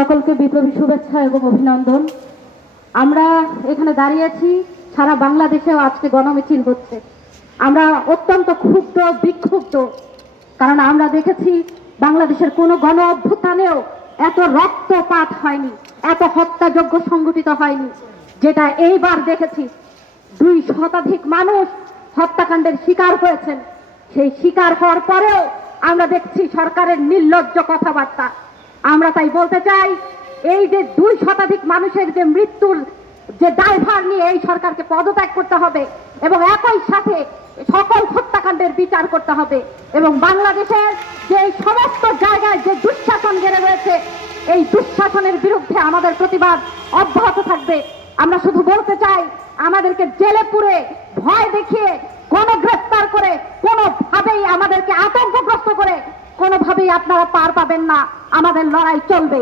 সকলকে বিপ্লবী শুভেচ্ছা এবং অভিনন্দন। আমরা এখানে দাঁড়িয়েছি, সারা বাংলাদেশেও আজকে গণমিছিল হচ্ছে। আমরা অত্যন্ত ক্ষুব্ধ, বিক্ষুব্ধ, কারণ আমরা দেখেছি বাংলাদেশের কোনো গণ অভ্যুত্থানেও এত রক্তপাত হয়নি, এত হত্যাযজ্ঞ সংগঠিত হয়নি, যেটা এইবার দেখেছি। 2 শতাধিক মানুষ হত্যাকাণ্ডের শিকার হয়েছেন। সেই শিকার হওয়ার পরেও আমরা দেখছি সরকারের নির্লজ্জ কথাবার্তা। আমরা তাই বলতে চাই, এই যে 2 শতাধিক মানুষের যে মৃত্যুর যে দায়ভার নিয়ে এই সরকারকে পদত্যাগ করতে হবে এবং একই সাথে সকল হত্যাকাণ্ডের বিচার করতে হবে এবং বাংলাদেশের যে সমস্ত জায়গায় যে দুঃশাসন গেড়ে রয়েছে এই দুঃশাসনের বিরুদ্ধে আমাদের প্রতিবাদ অব্যাহত থাকবে। আমরা শুধু বলতে চাই, আমাদেরকে জেলে পুরে ভয় দেখিয়ে গণগ্রেফতার করে কোনোভাবেই আমাদেরকে আতঙ্কগ্রস্ত করে কোনোভাবেই আপনারা পার পাবেন না। আমাদের লড়াই চলবে।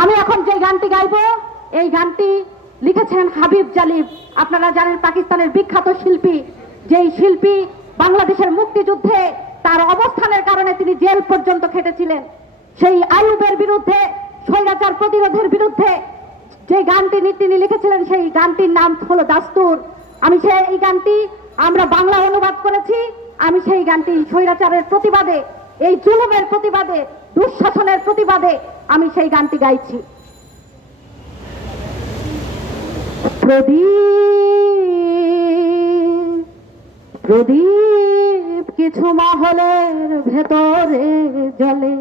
আমি এখন যে গানটি গাইব, এই গানটি লিখেছেন হাবিব জালিব। আপনারা জানেন পাকিস্তানের বিখ্যাত শিল্পী, যেই শিল্পী বাংলাদেশের মুক্তিযুদ্ধে তার অবস্থানের কারণে তিনি জেল পর্যন্ত খেটেছিলেন। সেই আইয়ুবের বিরুদ্ধে, স্বৈরাচার প্রতিরোধের বিরুদ্ধে যে গানটি তিনি লিখেছিলেন, সেই গানটির নাম হলো দাস্তুর। এই গানটি আমরা বাংলা অনুবাদ করেছি। আমি সেই গানটি স্বৈরাচারের প্রতিবাদে, এই জুলুমের প্রতিবাদে, দুঃশাসনের প্রতিবাদে আমি সেই গানটি গাইছি। প্রদীপ প্রদীপ কিছু মহলের ভেতরে জ্বলে,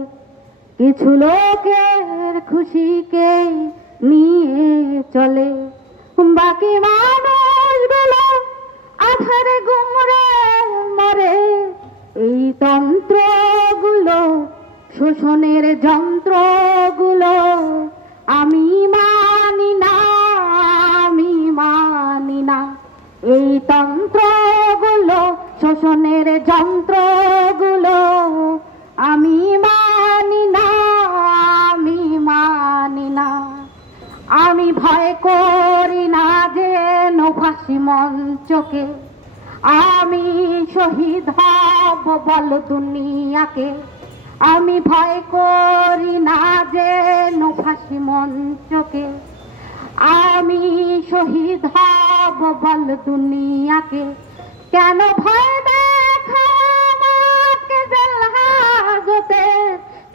কিছু লোকের খুশিকে নিয়ে চলে, বাকি মানুষগুলো আধারে গুমরে মরে। এই তন্ত্রগুলো, শোষণের যন্ত্রগুলো আমি মানি না, আমি মানি না। এই তন্ত্রগুলো, শোষণের যন্ত্রগুলো আমি মানি না, আমি মানি না। আমি ভয় করি না যে ফাঁসি মঞ্চকে, আমি শহীদ হব বল দুনিয়াকে। আমি ভয় করি না যে ফাঁসি মঞ্চকে, আমি শহীদ হব বল দুনিয়াকে। কেন ভয় দেখাও আমাকে জেল হাজতে,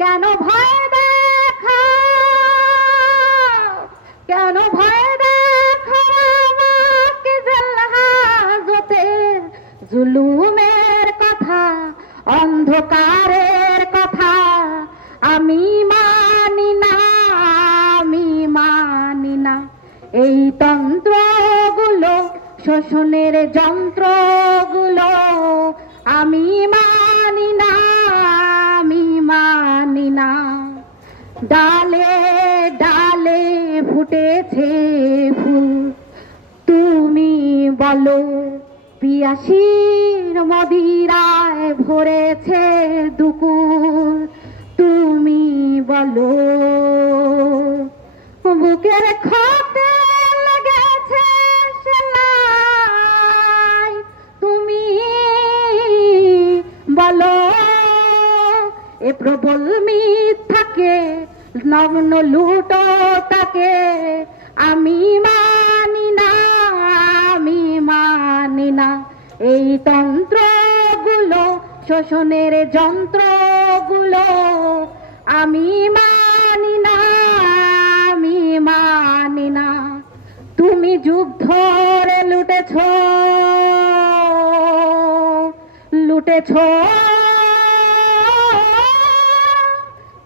কেন ভয় দেখাও, কেন ভয় দেখাও আমাকে জেল হাজতে। জুলুমের কথা, অন্ধকারের কথা আমি মানি না, আমি মানি না। এই তন্ত্রগুলো, শোষণের যন্ত্রগুলো আমি মানি না, আমি মানি না। ডালে ডালে ফুটেছে ফুল, তুমি বলো পিয়াসীর মদিরায় ভরেছে দুকুল। তুমি বলো বুকের ক্ষতে লেগেছে সেলাই। তুমি বলো এ প্রবল মিথ্যাকে, নগ্ন লুটোটাকে আমি মানি না, আমি মানি না। এই তন্ত্রগুলো, শোষণের যন্ত্রগুলো আমি মানি না, আমি মানি না। তুমি যুগ ধরে লুটেছ, লুটেছ,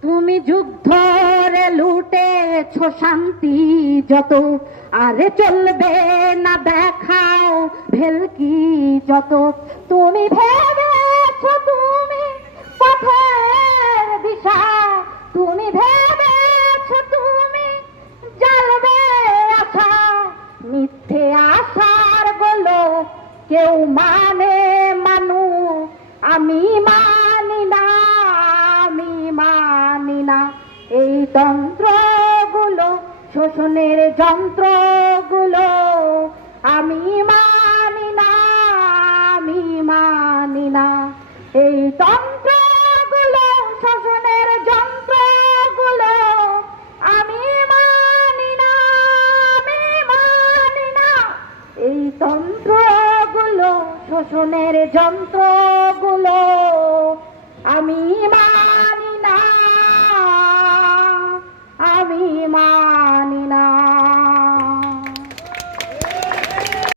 তুমি যুগ ধরে লুটেছ শান্তি যত। আরে চলবে না দেখাও ভেলকি যত। তুমি ভেবেছ তুমি পথের দিশা, তুমি ভেবেছ তুমি জ্বালবে আশা। মিথ্যে আশার গুলো কেউ মানে মানু, আমি মানি না, আমি মানি না। এই তন্ত্রগুলো, শোষণের যন্ত্রগুলো আমি মানি না, আমি মানি না। এই তন্ত্রগুলো, শোষণের যন্ত্রগুলো শোষণের যন্ত্রগুলো আমি